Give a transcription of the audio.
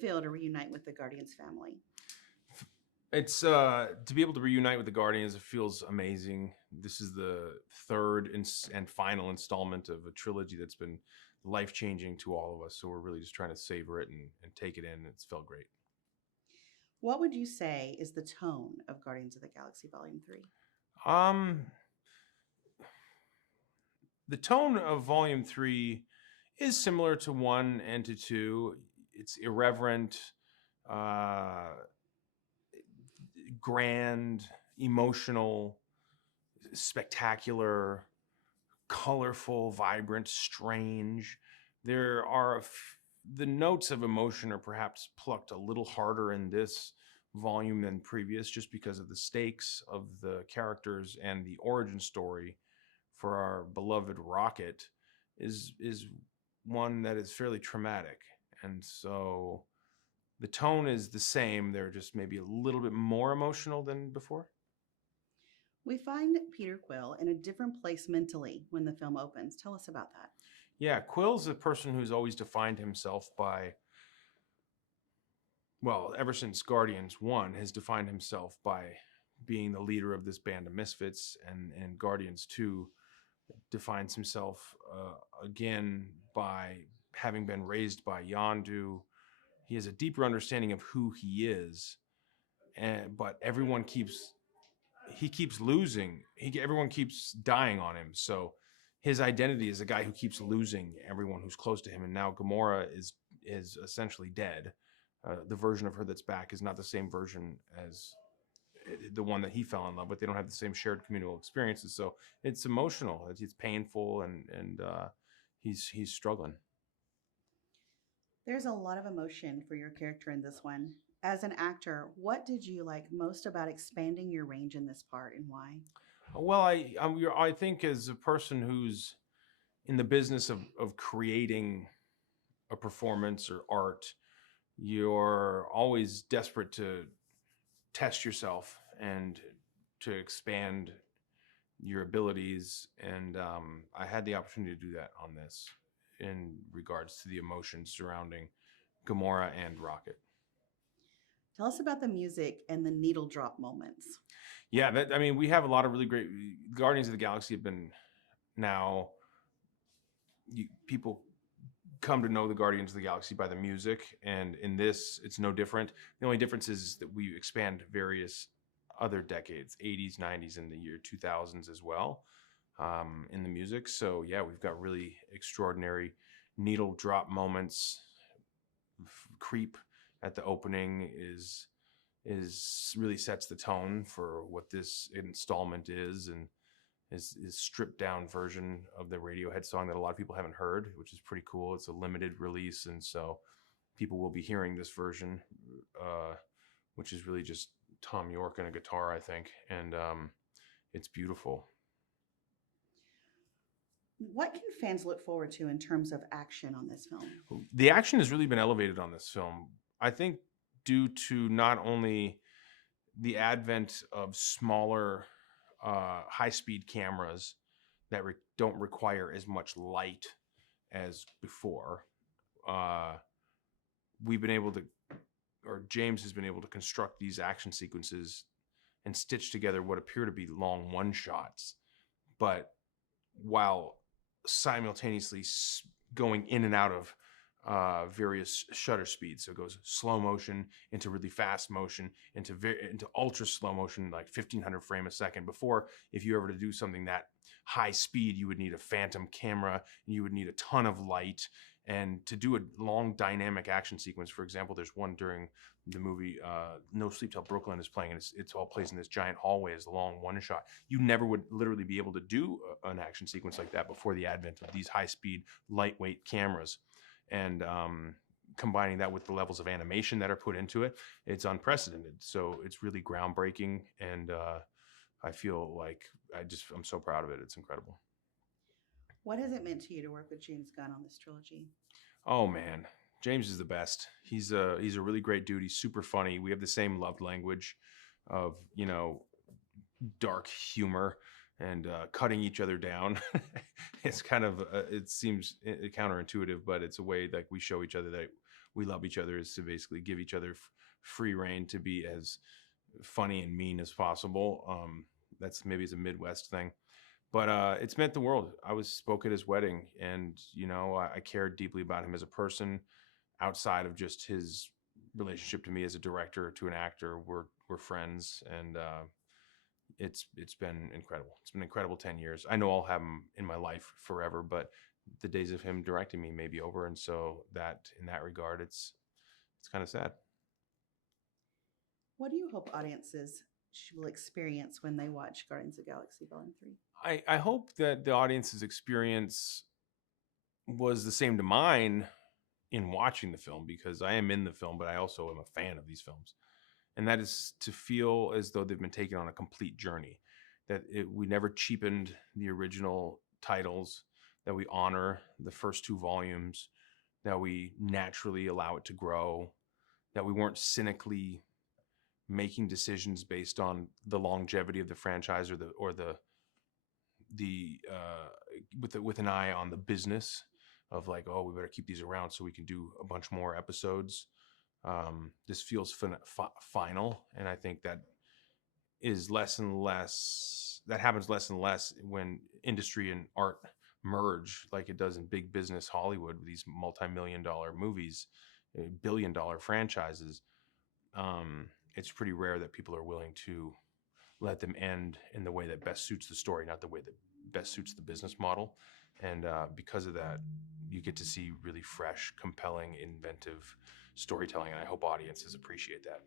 feel to reunite with the Guardians family? It's to be able to reunite with the Guardians. It feels amazing. This is the third and final installment of a trilogy that's been life changing to all of us. So we're really just trying to savor it and take it in. It's felt great. What would you say is the tone of Guardians of the Galaxy Volume 3? Um, the tone of Volume Three is similar to one and to two. It's irreverent, uh, grand, emotional, spectacular, colorful, vibrant, strange. There are the notes of emotion are perhaps plucked a little harder in this volume than previous, just because of the stakes of the characters and the origin story for our beloved Rocket is one that is fairly traumatic, and so the tone is the same. They're just maybe a little bit more emotional than before. We find Peter Quill in a different place mentally when the film opens. Tell us about that. Yeah, Quill's a person who's always defined himself by, well, ever since Guardians 1, has defined himself by being the leader of this band of misfits, and Guardians 2 defines himself again by having been raised by Yondu. He has a deeper understanding of who he is, but everyone keeps he keeps losing. Everyone keeps dying on him. So his identity is a guy who keeps losing everyone who's close to him. And now Gamora is essentially dead. The version of her that's back is not the same version as the one that he fell in love with. They don't have the same shared communal experiences. So it's emotional. It's painful, and he's struggling. There's a lot of emotion for your character in this one. As an actor, what did you like most about expanding your range in this part and why? Well, I think as a person who's in the business of creating a performance or art, you're always desperate to test yourself and to expand your abilities. And I had the opportunity to do that on this in regards to the emotions surrounding Gamora and Rocket. Tell us about the music and the needle drop moments. Yeah, I mean, we have a lot of really great Guardians of the Galaxy have been now. People come to know the Guardians of the Galaxy by the music, and in this, it's no different. The only difference is that we expand various other decades, 80s, 90s, and the year 2000s as well, in the music. So yeah, we've got really extraordinary needle drop moments. Creep at the opening is really sets the tone for what this installment is, and is stripped down version of the Radiohead song that a lot of people haven't heard, which is pretty cool. It's a limited release, and so people will be hearing this version, which is really just Tom York and a guitar, I think, and it's beautiful. What can fans look forward to in terms of action on this film? The action has really been elevated on this film, I think, due to not only the advent of smaller, high-speed cameras that don't require as much light as before. Uh, we've been able to, or James has been able to construct these action sequences and stitch together what appear to be long one shots, but while simultaneously going in and out of various shutter speeds. So it goes slow motion into really fast motion into ultra slow motion, like 1500 frame a second. Before, if you ever to do something that high speed, you would need a phantom camera and you would need a ton of light. And to do a long dynamic action sequence, for example, there's one during the movie No Sleep Till Brooklyn is playing, and it's all plays in this giant hallway as a long one shot. You never would literally be able to do an action sequence like that before the advent of these high speed, lightweight cameras. And combining that with the levels of animation that are put into it, it's unprecedented. So it's really groundbreaking, and I feel like I'm so proud of it. It's incredible. What has it meant to you to work with James Gunn on this trilogy? Oh man, James is the best. He's a really great dude. He's super funny. We have the same love language of, dark humor and cutting each other down. It's kind of it seems counterintuitive, but it's a way like we show each other that we love each other is to basically give each other free reign to be as funny and mean as possible. That's maybe it's a Midwest thing, but it's meant the world. Spoke at his wedding, and I cared deeply about him as a person outside of just his relationship to me as a director to an actor. We're friends, and it's been incredible. It's been incredible 10 years. I know I'll have him in my life forever, but the days of him directing me may be over, and so that in that regard, it's kind of sad. What do you hope audiences will experience when they watch Guardians of the Galaxy Volume 3? I hope that the audience's experience was the same to mine in watching the film, because I am in the film, but I also am a fan of these films. And that is to feel as though they've been taken on a complete journey, that we never cheapened the original titles, that we honor the first two volumes, that we naturally allow it to grow, that we weren't cynically making decisions based on the longevity of the franchise with an eye on the business of like, oh, we better keep these around so we can do a bunch more episodes. This feels final, and I think that is less and less. That happens less and less when industry and art merge, like it does in big business Hollywood with these multi-million-dollar movies, billion-dollar franchises. It's pretty rare that people are willing to let them end in the way that best suits the story, not the way that best suits the business model. And because of that, you get to see really fresh, compelling, inventive storytelling, and I hope audiences appreciate that.